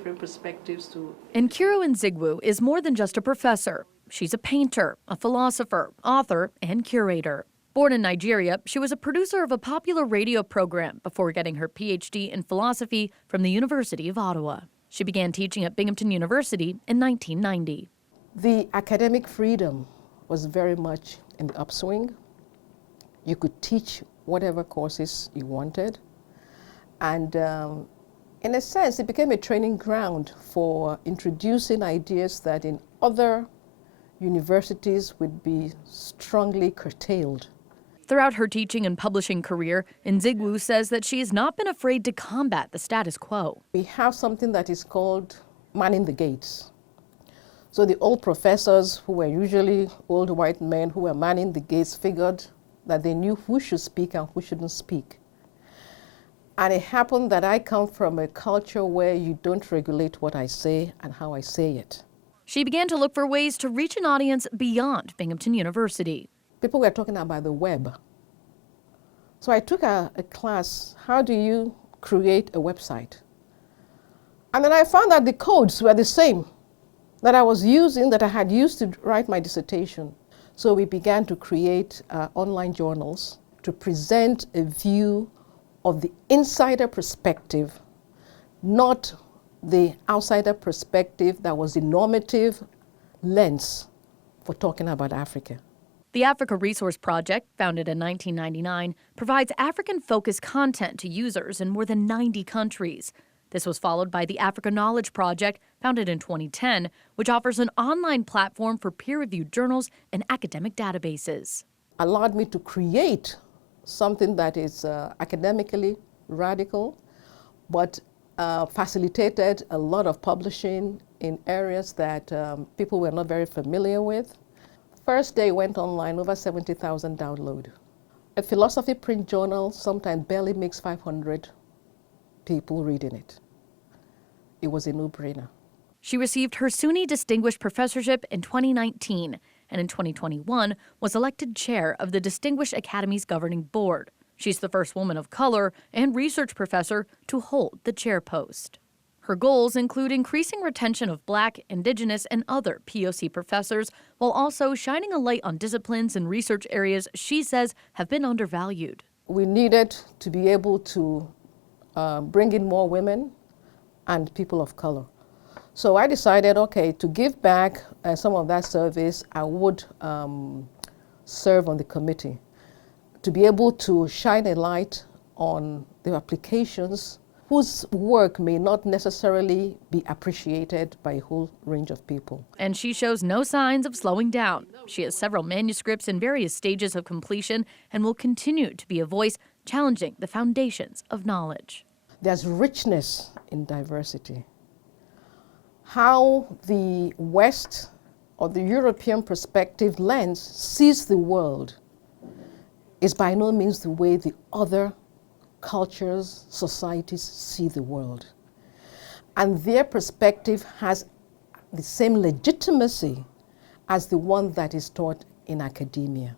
different perspectives to... Nkiru Nzigwu is more than just a professor. She's a painter, a philosopher, author, and curator. Born in Nigeria, she was a producer of a popular radio program before getting her PhD in philosophy from the University of Ottawa. She began teaching at Binghamton University in 1990. The academic freedom was very much in the upswing. You could teach whatever courses you wanted. And in a sense, it became a training ground for introducing ideas that in other universities would be strongly curtailed. Throughout her teaching and publishing career, Nzigwu says that she has not been afraid to combat the status quo. We have something that is called manning the gates. So the old professors, who were usually old white men who were manning the gates, figured that they knew who should speak and who shouldn't speak. And it happened that I come from a culture where you don't regulate what I say and how I say it. She began to look for ways to reach an audience beyond Binghamton University. People were talking about the web. So I took a class, how do you create a website? And then I found that the codes were the same that I was using, that I had used to write my dissertation. So we began to create online journals to present a view of the insider perspective, not the outsider perspective that was the normative lens for talking about Africa. The Africa Resource Project, founded in 1999, provides African-focused content to users in more than 90 countries. This was followed by the Africa Knowledge Project, founded in 2010, which offers an online platform for peer-reviewed journals and academic databases. Allowed me to create something that is academically radical, but facilitated a lot of publishing in areas that people were not very familiar with. First day went online, over 70,000 downloads. A philosophy print journal sometimes barely makes 500 people reading it. It was a no-brainer. She received her SUNY Distinguished Professorship in 2019, and in 2021 was elected chair of the Distinguished Academy's governing board. She's the first woman of color and research professor to hold the chair post. Her goals include increasing retention of Black, Indigenous, and other POC professors, while also shining a light on disciplines and research areas she says have been undervalued. We needed to be able to bring in more women and people of color. So I decided, okay, to give back some of that service, I would serve on the committee to be able to shine a light on the applications whose work may not necessarily be appreciated by a whole range of people. And she shows no signs of slowing down. She has several manuscripts in various stages of completion and will continue to be a voice challenging the foundations of knowledge. There's richness in diversity. How the West or the European perspective lens sees the world is by no means the way the other cultures, societies see the world. And their perspective has the same legitimacy as the one that is taught in academia.